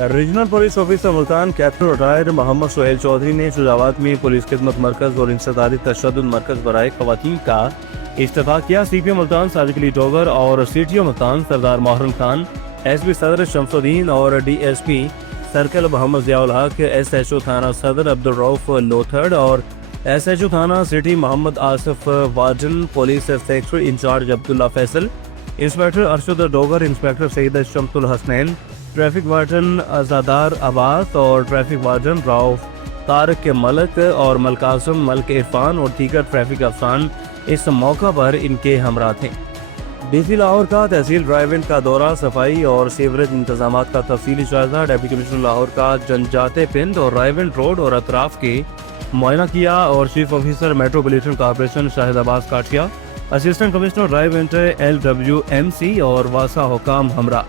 Regional police officer Multan captain retired Mohammad Suhail Chaudhry ने शुजावात में पुलिस खिदमत मरकज और इंसदादी तशद्दुद मरकज बराए खवातीन का इफ्तिताह किया। CPO मुल्तान सादिक अली टोगर और CTO मुल्तान सरदार मोहरम खान, SB सदर शमसुद्दीन और DSP सर्कल मोहम्मद ज़ियाउल हक, SHO थाना सदर अब्दुल रऊफ लोथर्ड और SHO थाना city Mohammad Asif warden, police sector incharge Abdullah Faisal, inspector Arshad Dogar, inspector Saeed Shamsul Hasnain, traffic warden Azadar Abbas और ट्रैफिक वार्डन राउफ तारक के मलक और मलकासम मलक इरफान और दीगर ट्रैफिक अफसरान इस मौका पर इनके हमरा थे। DC लाहौर का तहसील ड्राइव-इन का दौरा, सफाई और सीवरेज इंतजाम का तफसीली जायजा। डिप्टी कमिश्नर लाहौर का जनजाते पिंड और ड्राइव-इन रोड और अतराफ के मुआयना किया और chief officer metropolitan corporation Shahid Abbas Katia, assistant commissioner drive in LWMC और वासा हुकाम हमरा।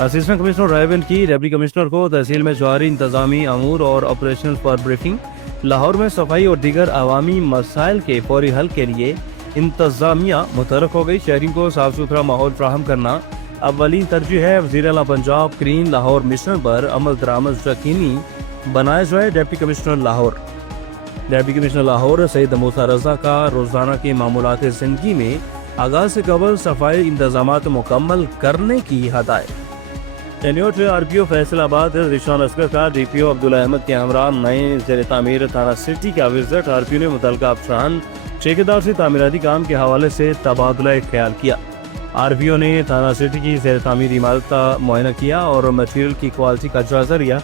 असिस्टेंट कमिश्नर ड्राइव-इन की डिप्टी कमिश्नर को तहसील में जारी इंतजामी अमूर और ऑपरेशन पर ब्रीफिंग। लाहौर में सफाई और दीगर अवामी मसाइल के फौरी हल के लिए इंतजामिया मुतहरक हो गई। शहरी को साफ सुथरा माहौल फ्राहम करना अव्वली तरजीह है। वज़ीर आला पंजाब क्लीन लाहौर मिशन पर अमल दरामद यकीनी बनाया जाए। डिप्टी कमिश्नर लाहौर सईद मूसा रजा का रोजाना की मामूलात ज़िंदगी में आगाज से कबल सफाई इंतजामात मुकम्मल करने की हदायत। टेन्योर RPO फैसलाबाद रिशान असगर का DPO अब्दुल अहमद के हमरा नए ज़ेर तामीर थाना सिटी का विजिट। RPO ने मुतल्लिका अफसरान ठेकेदार से तामीराती काम के हवाले से तबादला ख्याल किया। RPO ने थाना सिटी की ज़ेर तामीर इमारत का मुआयना किया और मटीरियल की क्वालिटी का जायजा लिया।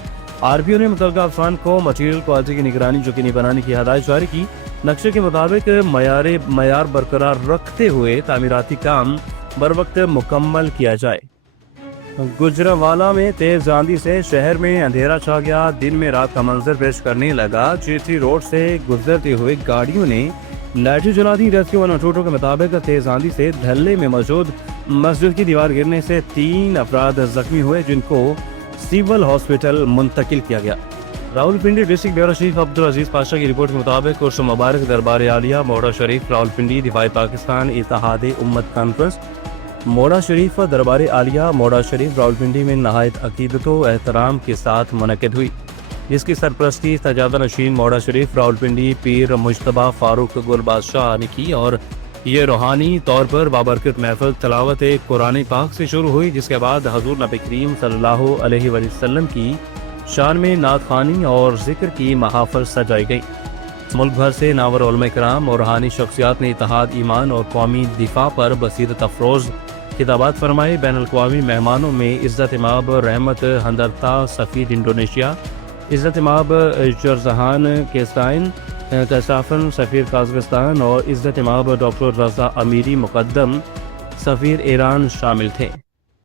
RPO ने मुतल्लिका अफसरान को मटीरियल क्वालिटी की निगरानी यकीनी बनाने की हदायत जारी की। नक्शे के मुताबिक मयार बरकरार रखते हुए तामीराती काम बर वक्त मुकम्मल किया जाए। गुजरांवाला में तेज आंधी से शहर में अंधेरा छा गया। दिन में रात का मंजर पेश करने लगा। GT रोड से गुजरते हुए गाड़ियों ने लाइटें जला दी। रेस्क्यू ऑटो के मुताबिक तेज आंधी से धल्ले में मौजूद मस्जिद की दीवार गिरने से 3 अफराद जख्मी हुए, जिनको सिविल हॉस्पिटल मुंतकिल किया गया। Rawalpindi district bureau chief Abdul Aziz Pasha की रिपोर्ट के मुताबिक उर्स मुबारक दरबार आलिया मोड़ा शरीफ रावलपिंडी दिफाई पाकिस्तान इत्तेहाद उम्मत कॉन्फ्रेंस मोड़ा शरीफ दरबार आलिया मोड़ा शरीफ रावलपिंडी में नहायत अकीदत व एहतराम के साथ मुनक़िद हुई, जिसकी सरपरस्ती सजादा नशीन मोड़ा शरीफ रावलपिंडी पीर मुश्तबा फारूक गुल बादशाह ने की और ये रूहानी तौर पर बाबरकत महफिल तलावत कुरान पाक से शुरू हुई, जिसके बाद हजूर नबी करीम सल्लल्लाहु अलैहि वसल्लम की शान में नात ख़ानी और जिक्र की महाफिल सजाई गई। मुल्क भर से नावर उलमा इकराम और रूहानी शख्सियात ने इत्तेहाद, ईमान और कौमी दिफा पर बसीरत अफरोज़ खिताबात फरमाए। बैन अल-अक़वामी मेहमानों में इज़्ज़त इमाम रहमत हंदरता सफ़ीर इंडोनेशिया, इज़्ज़त इमाम जरजहान केस्टाइन कैसाफन सफ़ीर काज़ाकिस्तान और इज़्ज़त इमाम डॉक्टर रज़ा अमीरी मुक़द्दम सफ़ीर ईरान शामिल थे।